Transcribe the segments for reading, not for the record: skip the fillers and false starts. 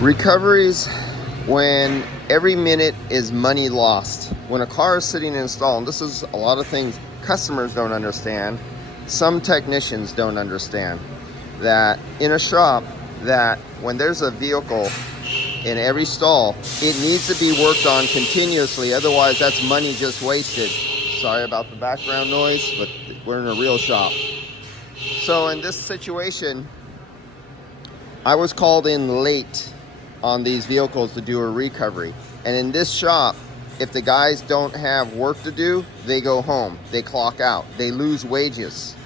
Recoveries when every minute is money lost. When a car is sitting installed, and this is a lot of things customers don't understand, some technicians don't understand, that in a shop, that when there's a vehicle in every stall, it needs to be worked on continuously, otherwise that's money just wasted. Sorry about the background noise, but we're in a real shop. So in this situation, I was called in late on these vehicles to do a recovery. And in this shop, if the guys don't have work to do, they go home, they clock out, they lose wages.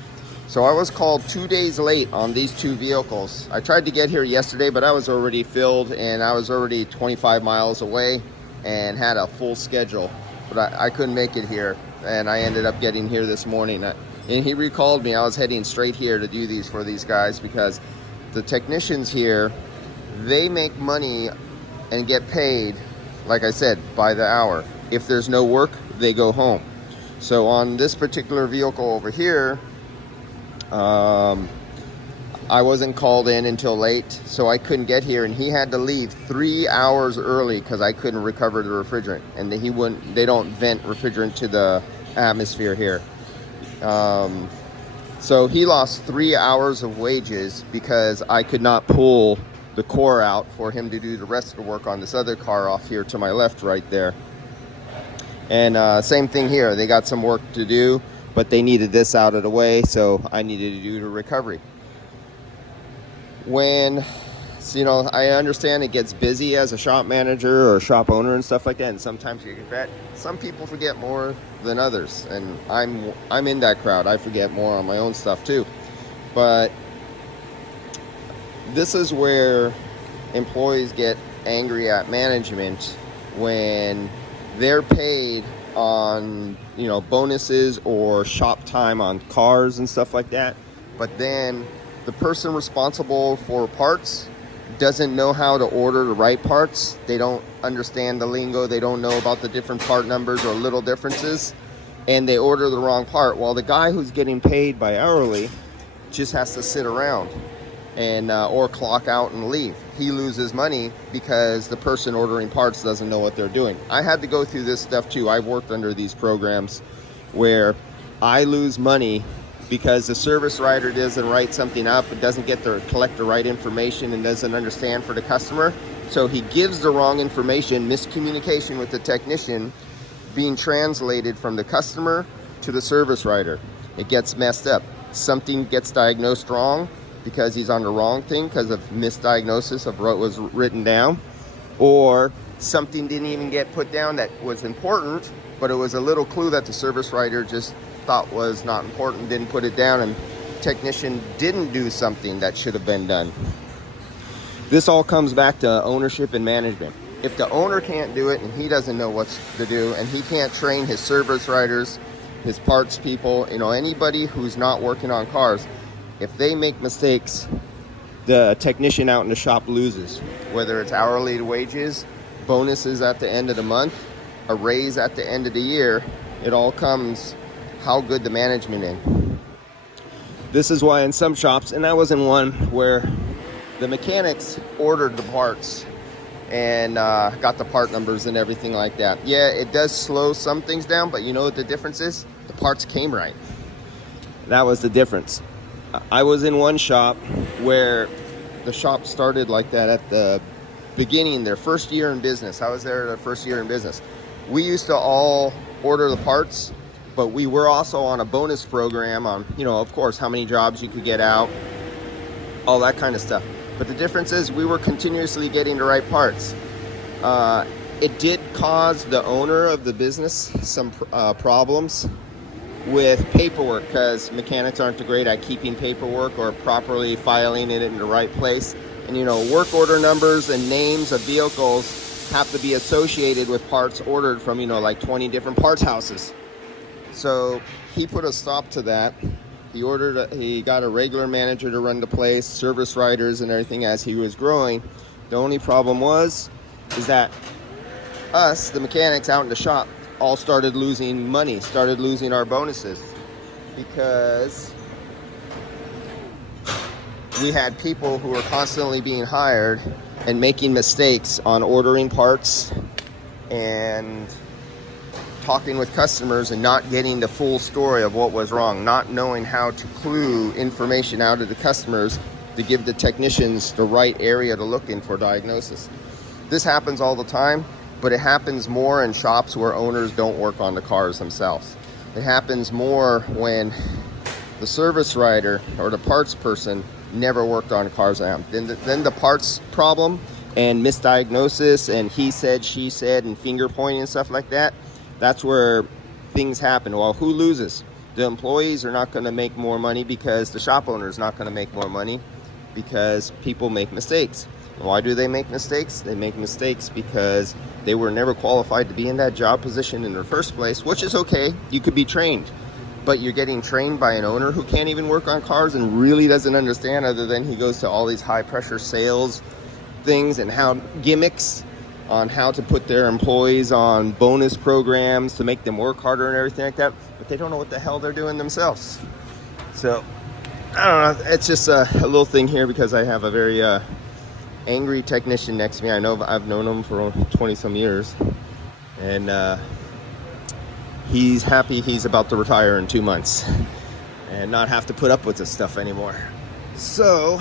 So I was called 2 days late on these two vehicles. I tried to get here yesterday, but I was already filled and I was already 25 miles away and had a full schedule. But I couldn't make it here, and I ended up getting here this morning. And he recalled me. I was heading straight here to do these for these guys because the technicians here, they make money and get paid, like I said, by the hour. If there's no work, they go home. So on this particular vehicle over here, I wasn't called in until late, so I couldn't get here, and he had to leave 3 hours early because I couldn't recover the refrigerant, and they don't vent refrigerant to the atmosphere here. So he lost 3 hours of wages because I could not pull the core out for him to do the rest of the work on this other car off here to my left right there. And same thing here, they got some work to do, but they needed this out of the way, so I needed to do the recovery. So, I understand it gets busy as a shop manager or a shop owner and stuff like that, and sometimes you get that. Some people forget more than others, and I'm in that crowd. I forget more on my own stuff too. But this is where employees get angry at management when they're paid on, bonuses or shop time on cars and stuff like that. But then the person responsible for parts doesn't know how to order the right parts. They don't understand the lingo. They don't know about the different part numbers or little differences, and they order the wrong part. While the guy who's getting paid by hourly just has to sit around and or clock out and leave. He loses money because the person ordering parts doesn't know what they're doing. I had to go through this stuff too. I've worked under these programs where I lose money because the service writer doesn't write something up and doesn't collect the right information and doesn't understand for the customer. So he gives the wrong information, miscommunication with the technician being translated from the customer to the service writer. It gets messed up. Something gets diagnosed wrong because he's on the wrong thing because of misdiagnosis of what was written down, or something didn't even get put down that was important, but it was a little clue that the service writer just thought was not important, didn't put it down, and technician didn't do something that should have been done. This all comes back to ownership and management. If the owner can't do it and he doesn't know what to do, and he can't train his service writers, his parts people, anybody who's not working on cars, if they make mistakes, the technician out in the shop loses. Whether it's hourly wages, bonuses at the end of the month, a raise at the end of the year, it all comes how good the management is. This is why in some shops, and I was in one where the mechanics ordered the parts and got the part numbers and everything like that. Yeah, it does slow some things down, but you know what the difference is? The parts came right. That was the difference. I was in one shop where the shop started like that at the beginning, their first year in business. I was there their first year in business. We used to all order the parts, but we were also on a bonus program on, of course, how many jobs you could get out, all that kind of stuff. But the difference is we were continuously getting the right parts. It did cause the owner of the business some problems with paperwork because mechanics aren't great at keeping paperwork or properly filing it in the right place. And work order numbers and names of vehicles have to be associated with parts ordered from like 20 different parts houses. So he put a stop to that. He got a regular manager to run the place, service writers and everything as he was growing. The only problem is that us, the mechanics out in the shop, all started losing money, started losing our bonuses because we had people who were constantly being hired and making mistakes on ordering parts and talking with customers and not getting the full story of what was wrong, not knowing how to clue information out of the customers to give the technicians the right area to look in for diagnosis. This happens all the time, but it happens more in shops where owners don't work on the cars themselves. It happens more when the service writer or the parts person never worked on cars. Then the parts problem and misdiagnosis and he said, she said, and finger pointing and stuff like that, that's where things happen. Well, who loses? The employees are not going to make more money because the shop owner is not going to make more money because people make mistakes. Why do they make mistakes? They make mistakes because they were never qualified to be in that job position in the first place, which is okay. You could be trained, but you're getting trained by an owner who can't even work on cars and really doesn't understand, other than he goes to all these high pressure sales things and how gimmicks on how to put their employees on bonus programs to make them work harder and everything like that, but they don't know what the hell they're doing themselves. So I don't know, it's just a little thing here because I have a very angry technician next to me. I know I've known him for 20 some years, and he's happy he's about to retire in 2 months and not have to put up with this stuff anymore. So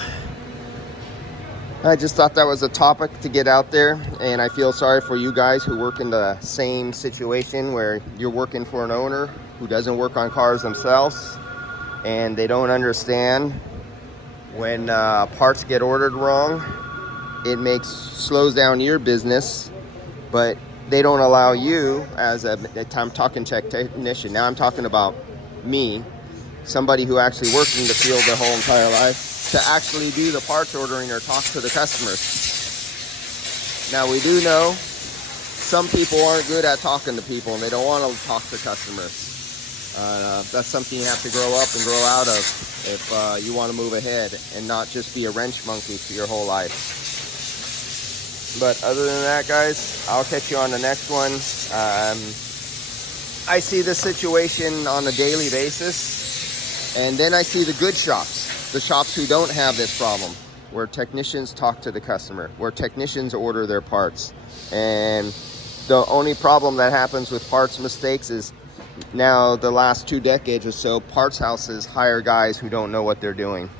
I just thought that was a topic to get out there, and I feel sorry for you guys who work in the same situation where you're working for an owner who doesn't work on cars themselves, and they don't understand when parts get ordered wrong. It slows down your business, but they don't allow you as I'm talking technician. Now I'm talking about me, somebody who actually worked in the field their whole entire life, to actually do the parts ordering or talk to the customers. Now we do know some people aren't good at talking to people and they don't want to talk to customers. That's something you have to grow up and grow out of if you want to move ahead and not just be a wrench monkey for your whole life. But other than that, guys, I'll catch you on the next one. I see this situation on a daily basis, and then I see the good shops. The shops who don't have this problem, where technicians talk to the customer, where technicians order their parts. And the only problem that happens with parts mistakes is now the last 2 decades or so, parts houses hire guys who don't know what they're doing.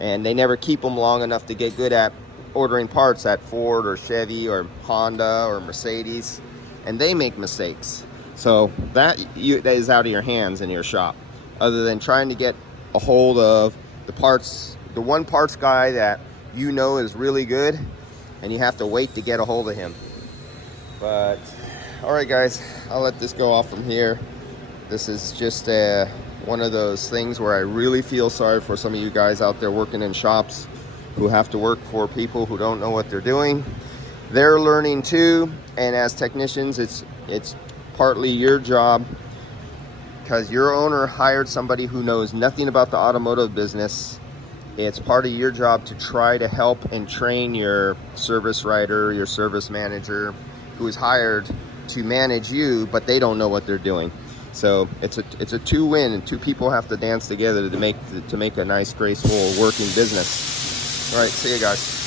And they never keep them long enough to get good at ordering parts at Ford or Chevy or Honda or Mercedes. And they make mistakes. So that is out of your hands in your shop. Other than trying to get a hold of the one parts guy that you know is really good, and you have to wait to get a hold of him. But all right, guys, I'll let this go off from here. This is just one of those things where I really feel sorry for some of you guys out there working in shops who have to work for people who don't know what they're doing. They're learning too, and as technicians, it's partly your job, because your owner hired somebody who knows nothing about the automotive business. It's part of your job to try to help and train your service writer, your service manager, who is hired to manage you, but they don't know what they're doing. So it's a two-win, and two people have to dance together to make a nice, graceful, working business. All right, see you guys.